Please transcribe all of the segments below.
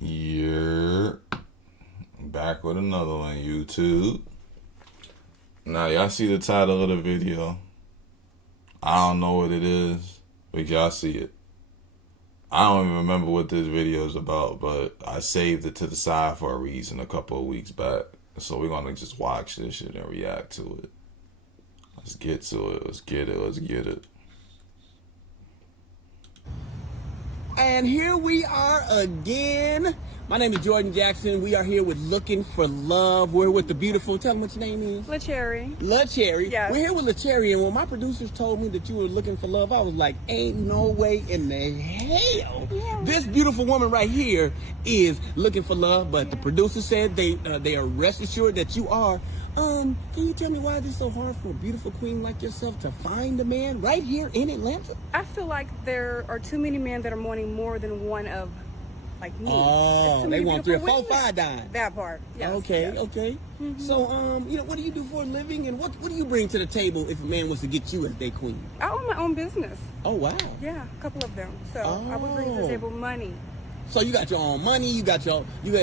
You're back with another one, YouTube. Now, y'all see the title of the video. I don't know what it is, but y'all see it. I don't even remember what this video is about, but I saved it to the side for a reason a couple of weeks back. So we're going to just watch this shit and react to it. Let's get to it. Let's get it. Let's get it. And here we are again. My name is Jordan Jackson. We are here with Looking for Love. We're with the beautiful, tell them what your name is. LaCherry. LaCherry. Yes. We're here with LaCherry, and when my producers told me that you were looking for love, I was like, ain't no way in the hell this beautiful woman right here is looking for love. But the producer said they are rest assured that you are. Can you tell me why it is so hard for a beautiful queen like yourself to find a man right here in Atlanta? I feel like there are too many men that are wanting more than one of, like me. Oh, they want 3 or 4, 5 dimes. That part. Yes, Okay, yes. okay. Mm-hmm. So, what do you do for a living, and what do you bring to the table if a man was to get you as their queen? I own my own business. Oh, wow. Yeah, a couple of them. So I would bring to the table money. So you got your own money, so you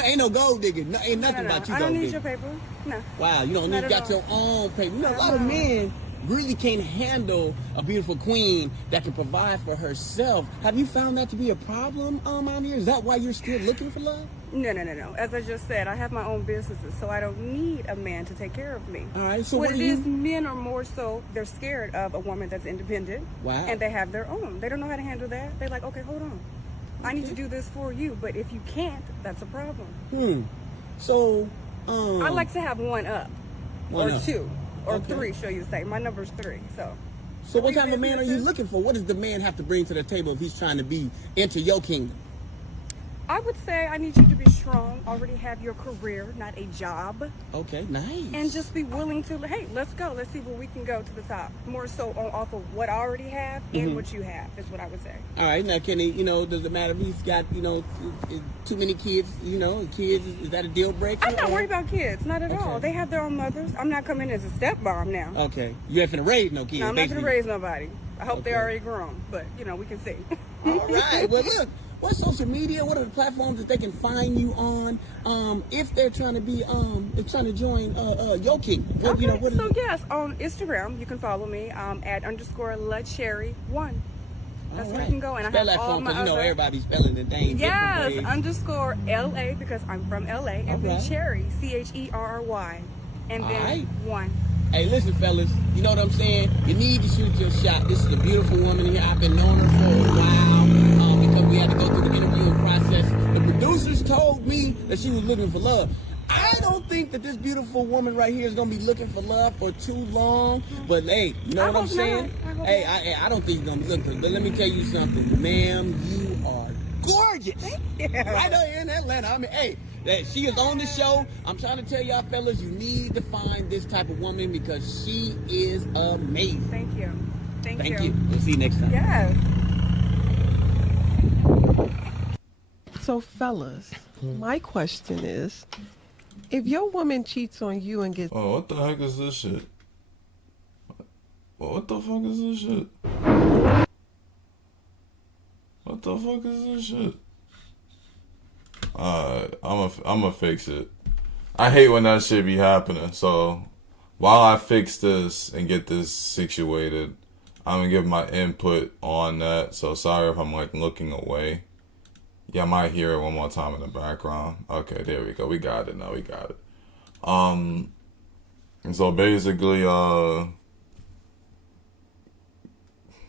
ain't no gold digger. No, ain't nothing No. about you. I don't gold need digger. your paper. No. Wow, you don't Not need at got all. your own paper. You know, a lot of men really can't handle a beautiful queen that can provide for herself. Have you found that to be a problem out here? Is that why you're still looking for love? No. As I just said, I have my own businesses, so I don't need a man to take care of me. All right, so what what it do you... is, men are more so, they're scared of a woman that's independent. Wow. And they have their own. They don't know how to handle that. They're like, okay, hold on. I need to do this for you, but if you can't, that's a problem. So, I like to have one up, One or up. 2, or Okay. 3, shall you say. My number's 3, so. So what kind of man are you businesses. looking for? What does the man have to bring to the table if he's trying to enter your kingdom? I would say I need you to be strong, already have your career, not a job, Okay, nice. and just be willing to, hey, let's go. Let's see where we can go to the top. More so off of what I already have and what you have, is what I would say. All right, now can he, does it matter if he's got, too many kids, kids, is that a deal breaker? I'm not worried about kids, not at all. Okay. They have their own mothers. I'm not coming as a stepmom now. Okay, you ain't finna raise no kids. No, I'm not going to basically. raise nobody. I hope Okay. they're already grown, but, we can see. All right, well look, what social media, what are the platforms that they can find you on, if they're trying to be, trying to join, your kingdom? What, Okay, what is so yes, on Instagram, you can follow me at _LaCherry1. That's where you can go, and Spell I that have all phone, my because other... everybody's spelling the name Yes, different ways. _LA, because I'm from LA, and then Okay. Cherry, CHERRY, and then Alright. 1. Hey, listen, fellas, you know what I'm saying? You need to shoot your shot. This is a beautiful woman here. I've been knowing her for a while because we had to go through the interviewing process. The producers told me that she was looking for love. I don't think that this beautiful woman right here is going to be looking for love for too long. But, hey, you know I what I'm hope saying? not. I hope Hey, I don't think you're going to be looking for it. But let me tell you something. Ma'am, you are gorgeous. Yeah. Right out here in Atlanta. I mean, hey, she is on the show. I'm trying to tell y'all fellas, you need to find this type of woman because she is amazing. Thank you. Thank Thank you. We'll see you next time. Yes. So, fellas, my question is, if your woman cheats on you and gets Oh, what the heck is this shit? What the fuck is this shit? What the fuck is this shit? I'ma fix it. I hate when that shit be happening. So while I fix this and get this situated, I'm gonna give my input on that. So sorry if I'm like looking away. Yeah, I might hear it one more time in the background. Okay, there we go. We got it now. We got it. And so basically,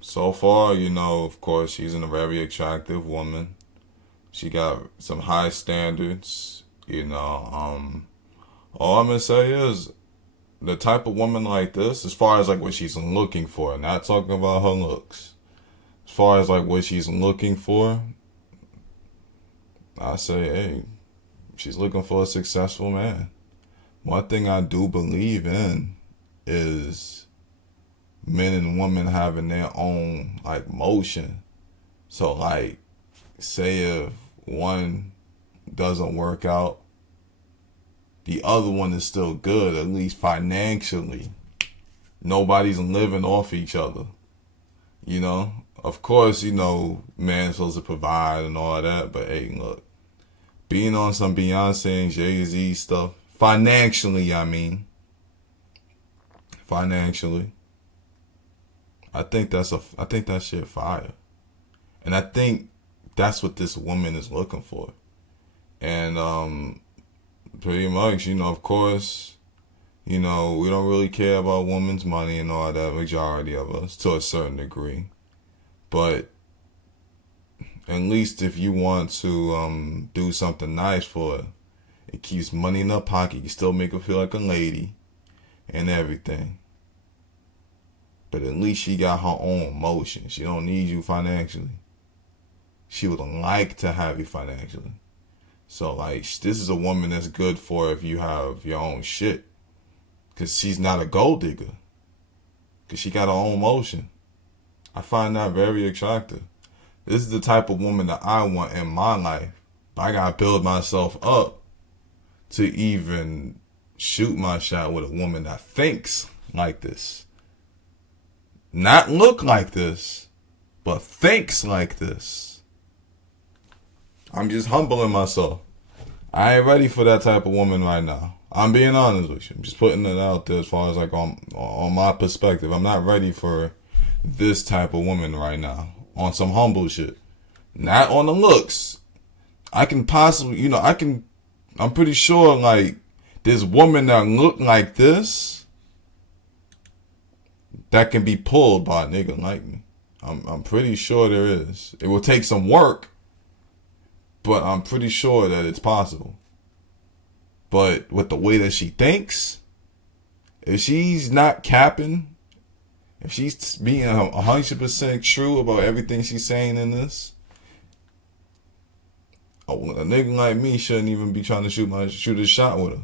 so far, of course, she's a very attractive woman. She got some high standards, all I'm gonna say is the type of woman like this, as far as like what she's looking for, not talking about her looks. As far as like what she's looking for, I say, hey, she's looking for a successful man. One thing I do believe in is men and women having their own like motion. So like, say if one doesn't work out, the other one is still good, at least financially. Nobody's living off each other, Of course, you know, man's supposed to provide and all that, but hey, look, being on some Beyonce and Jay-Z stuff, financially, financially, I think that shit fire. And I think that's what this woman is looking for. And pretty much, you know, of course, you know, we don't really care about women's money and all that, majority of us, to a certain degree. But at least if you want to do something nice for her, it keeps money in her pocket. You still make her feel like a lady and everything. But at least she got her own emotion. She don't need you financially. She would like to have you financially. So, like, this is a woman that's good for if you have your own shit. Because she's not a gold digger. Because she got her own emotion. I find that very attractive. This is the type of woman that I want in my life. But I gotta build myself up to even shoot my shot with a woman that thinks like this. Not look like this, but thinks like this. I'm just humbling myself. I ain't ready for that type of woman right now. I'm being honest with you. I'm just putting it out there as far as like on my perspective. I'm not ready for this type of woman right now. On some humble shit. Not on the looks. I can possibly, you know, I'm pretty sure like this woman that look like this, that can be pulled by a nigga like me. I'm pretty sure there is. It will take some work, but I'm pretty sure that it's possible. But with the way that she thinks, if she's not capping, if she's being 100% true about everything she's saying in this, a nigga like me shouldn't even be trying to shoot a shot with her.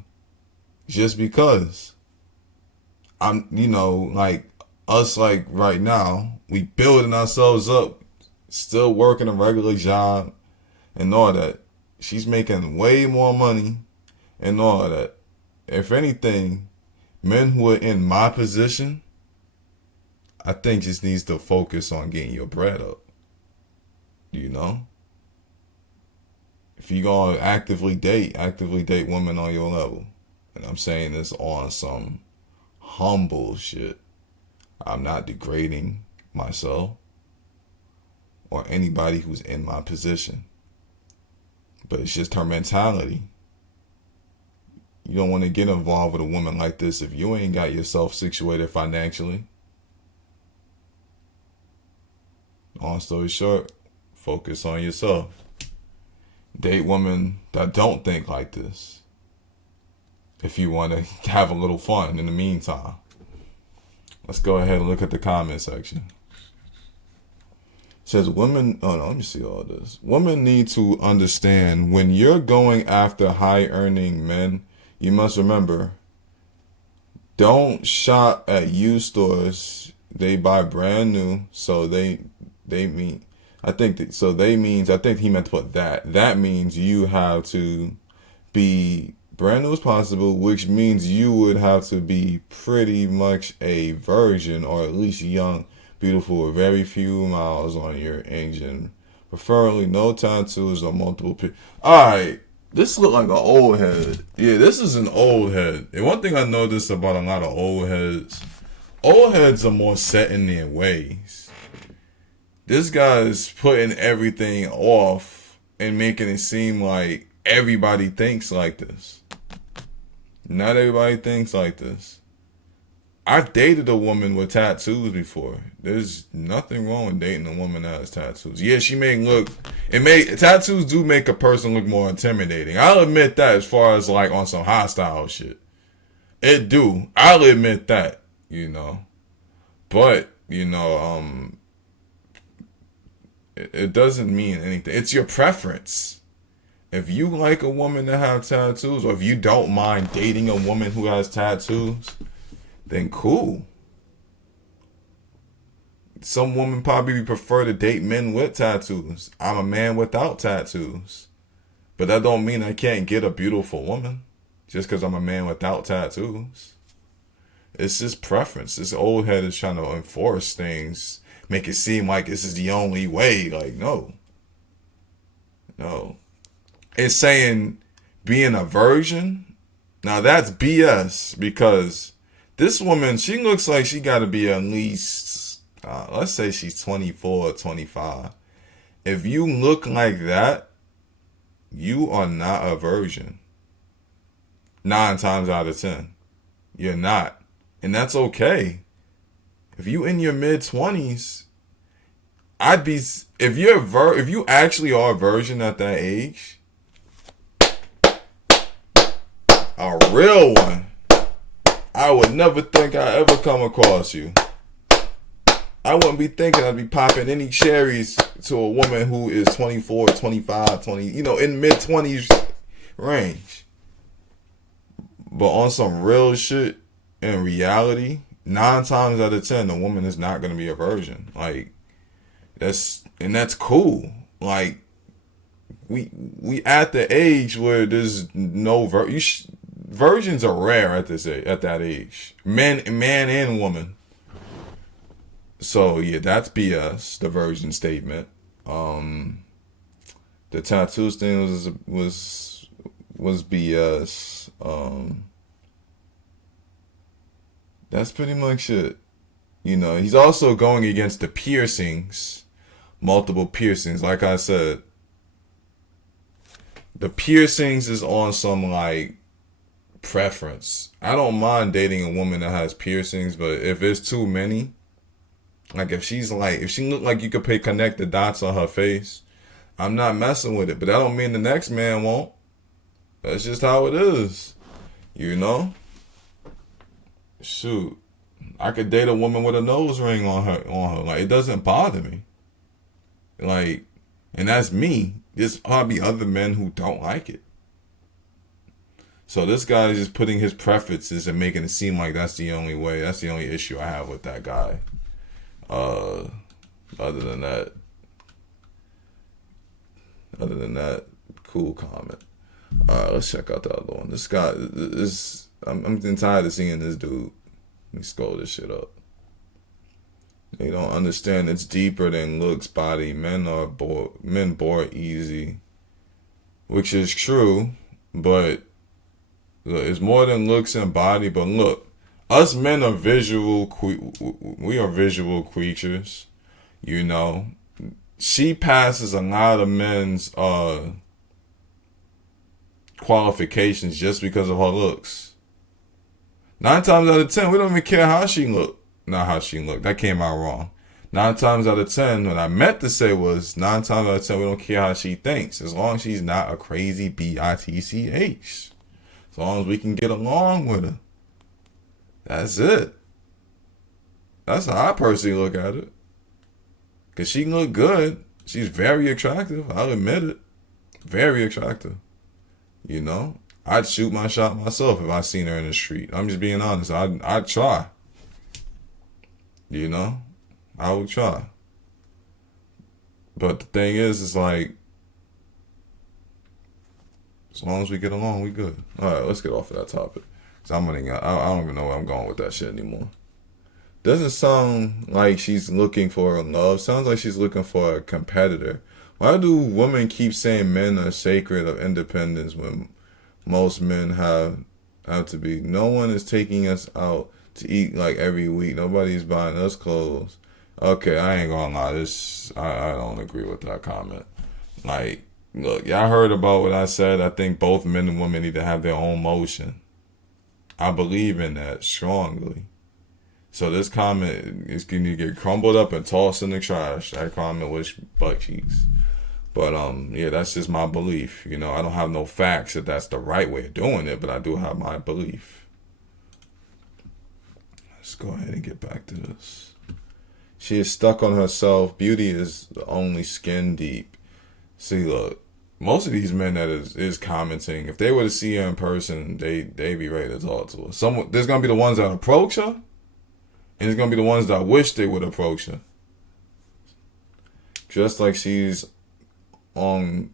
Just because I'm, you know, like us, like right now, we building ourselves up, still working a regular job and all that. She's making way more money and all that. If anything, men who are in my position, I think just needs to focus on getting your bread up. You know? If you're going to actively date women on your level. And I'm saying this on some humble shit. I'm not degrading myself or anybody who's in my position. But it's just her mentality. You don't want to get involved with a woman like this if you ain't got yourself situated financially. Long story short, focus on yourself. Date women that don't think like this. If you want to have a little fun in the meantime. Let's go ahead and look at the comment section. It says women, oh no, let me see all this. Women need to understand when you're going after high earning men, you must remember, don't shop at used stores. They buy brand new, so they mean, I think he meant to put that. That means you have to be brand new as possible, which means you would have to be pretty much a virgin or at least young, beautiful, with very few miles on your engine. Preferably no tattoos or multiple Alright, this look like an old head. Yeah, this is an old head. And one thing I noticed about a lot of old heads are more set in their ways. This guy's putting everything off and making it seem like everybody thinks like this. Not everybody thinks like this. I've dated a woman with tattoos before. There's nothing wrong with dating a woman that has tattoos. Yeah, tattoos do make a person look more intimidating. I'll admit that as far as like on some hostile shit. It do. I'll admit that, you know. But, you know, it doesn't mean anything. It's your preference. If you like a woman that have tattoos, or if you don't mind dating a woman who has tattoos, then cool. Some women probably prefer to date men with tattoos. I'm a man without tattoos. But that don't mean I can't get a beautiful woman just because I'm a man without tattoos. It's just preference. This old head is trying to enforce things, make it seem like this is the only way. Like, no. No. It's saying being a virgin. Now that's BS, because this woman, she looks like she got to be at least, let's say she's 24 or 25. If you look like that, you are not a virgin. 9 times out of 10. You're not. And that's okay. If you in your mid-20s, I'd be, if you actually are a virgin at that age, a real one, I would never think I'd ever come across you. I wouldn't be thinking I'd be popping any cherries to a woman who is 24, 25, 20, in mid-20s range. But on some real shit, in reality, 9 times out of 10, the woman is not going to be a virgin. Like, that's cool. Like, we at the age where there's no virgins are rare at that age. Man and woman. So yeah, that's BS. The virgin statement. The tattoos thing was BS. That's pretty much it. He's also going against the piercings, multiple piercings. Like I said, the piercings is on some like preference. I don't mind dating a woman that has piercings, but if it's too many, like if she look like you could connect the dots on her face, I'm not messing with it. But that don't mean the next man won't. That's just how it is. Shoot. I could date a woman with a nose ring on her. Like, it doesn't bother me. Like, and that's me. There's probably other men who don't like it. So this guy is just putting his preferences and making it seem like that's the only way. That's the only issue I have with that guy. Other than that, cool comment. Let's check out the other one. This guy is. I'm getting tired of seeing this dude. Let me scroll this shit up. They don't understand it's deeper than looks, body. Men bore easy, which is true, but look, it's more than looks and body. But look, us men are we are visual creatures. She passes a lot of men's qualifications just because of her looks. 9 times out of 10, we don't even care how she looked. Not how she looked. That came out wrong. 9 times out of 10, what I meant to say was 9 times out of 10, we don't care how she thinks. As long as she's not a crazy bitch. As long as we can get along with her. That's it. That's how I personally look at it. Because she can look good. She's very attractive. I'll admit it. Very attractive. I'd shoot my shot myself if I seen her in the street. I'm just being honest. I'd try. I would try. But the thing is, it's like, as long as we get along, we good. All right, let's get off of that topic. Cause I don't even know where I'm going with that shit anymore. Doesn't sound like she's looking for love. Sounds like she's looking for a competitor. Why do women keep saying men are sacred of independence when most men have to be? No one is taking us out to eat like every week. Nobody's buying us clothes. Okay, I ain't gonna lie. I don't agree with that comment. Like, look, y'all heard about what I said. I think both men and women need to have their own motion. I believe in that strongly. So this comment is going to get crumbled up and tossed in the trash. That comment was butt cheeks. But yeah, that's just my belief. I don't have no facts that that's the right way of doing it, but I do have my belief. Let's go ahead and get back to this. She is stuck on herself. Beauty is only skin deep. See, look, most of these men that is commenting, if they were to see her in person, they be ready to talk to her. There's gonna be the ones that approach her, and there's gonna be the ones that wish they would approach her. Just like she's on.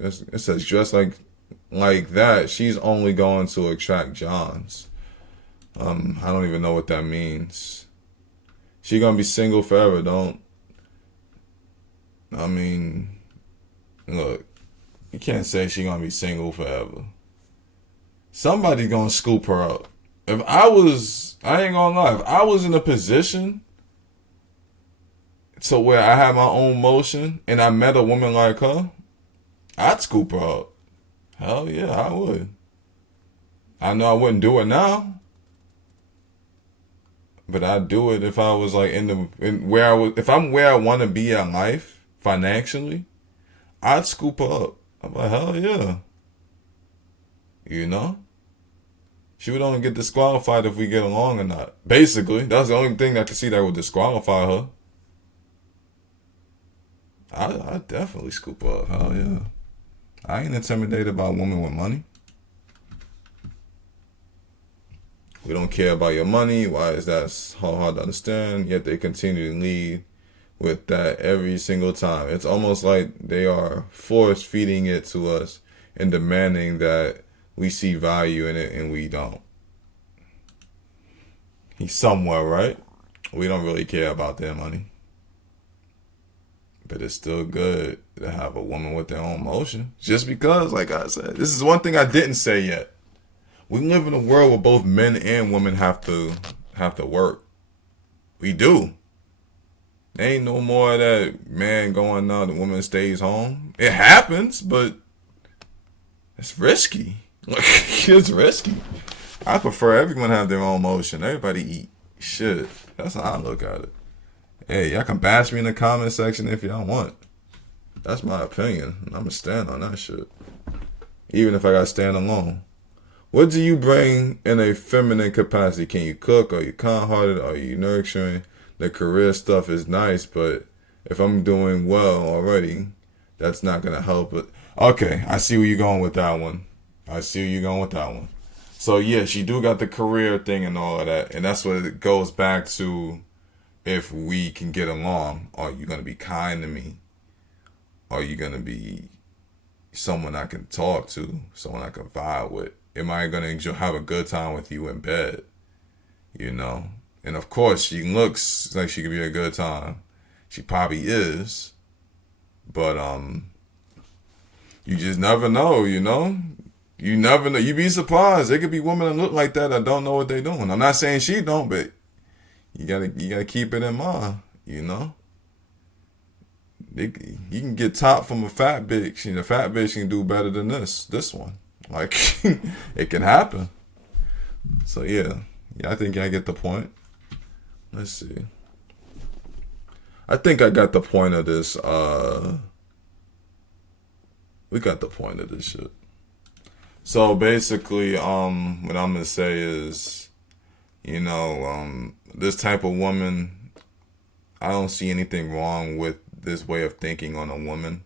It says just like that. She's only going to attract Johns. I don't even know what that means. She gonna be single forever. Don't. I mean, look, you can't say she gonna be single forever. Somebody's gonna scoop her up. If I ain't gonna lie, if I was in a position to where I had my own motion and I met a woman like her, I'd scoop her up. Hell yeah, I would. I know I wouldn't do it now, but I'd do it if I was like if I'm where I want to be in life financially, I'd scoop her up. I'm like, hell yeah. You know? She would only get disqualified if we get along or not. Basically, that's the only thing I can see that would disqualify her. I definitely scoop her up. Hell yeah. I ain't intimidated by women with money. We don't care about your money. Why is that so hard to understand? Yet they continue to lead with that every single time. It's almost like they are force feeding it to us and demanding that we see value in it and we don't. He's somewhere, right? We don't really care about their money. But it's still good to have a woman with their own motion. Just because, like I said, this is one thing I didn't say yet. We live in a world where both men and women have to work. We do. There ain't no more of that man going out, the woman stays home. It happens, but it's risky. It's risky. I prefer everyone have their own motion. Everybody eat. Shit. That's how I look at it. Hey, y'all can bash me in the comment section if y'all want. That's my opinion. And I'm going to stand on that shit. Even if I got to stand alone. What do you bring in a feminine capacity? Can you cook? Are you kind-hearted? Are you nurturing? The career stuff is nice, but if I'm doing well already, that's not going to help it. Okay, I see where you're going with that one. So, yes, you do got the career thing and all of that. And that's what it goes back to. If we can get along, are you going to be kind to me? Are you going to be someone I can talk to, someone I can vibe with? Am I going to have a good time with you in bed? You know? And of course, she looks like she could be a good time. She probably is. But you just never know, you know? You never know. You'd be surprised. There could be women that look like that don't know what they're doing. I'm not saying she don't, but you gotta keep it in mind, you know? You can get top from a fat bitch, and a fat bitch can do better than this one. Like, it can happen. So, yeah, I think I get the point. Let's see. I think I got the point of this. We got the point of this shit. So, basically, what I'm going to say is, you know, this type of woman, I don't see anything wrong with this way of thinking on a woman.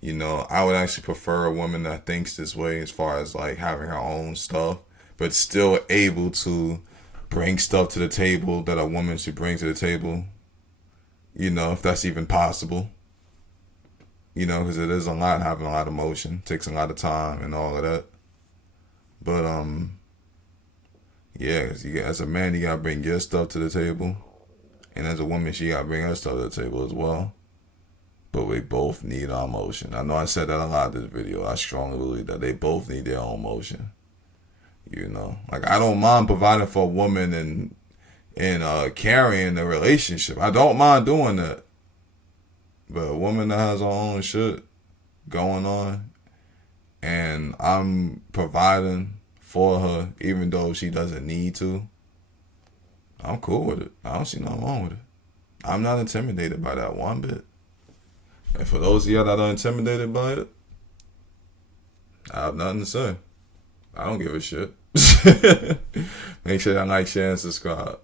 You know, I would actually prefer a woman that thinks this way as far as like having her own stuff, but still able to bring stuff to the table that a woman should bring to the table. You know, if that's even possible. You know, because it is a lot, having a lot of emotion, takes a lot of time and all of that. But, yeah, cause as a man, you gotta bring your stuff to the table. And as a woman, she gotta bring her stuff to the table as well. But we both need our motion. I know I said that a lot in this video. I strongly believe that they both need their own motion. You know, like I don't mind providing for a woman and carrying the relationship. I don't mind doing that. But a woman that has her own shit going on, and I'm providing for her, even though she doesn't need to, I'm cool with it. I don't see nothing wrong with it. I'm not intimidated by that one bit. And for those of y'all that are intimidated by it, I have nothing to say. I don't give a shit. Make sure y'all like, share, and subscribe.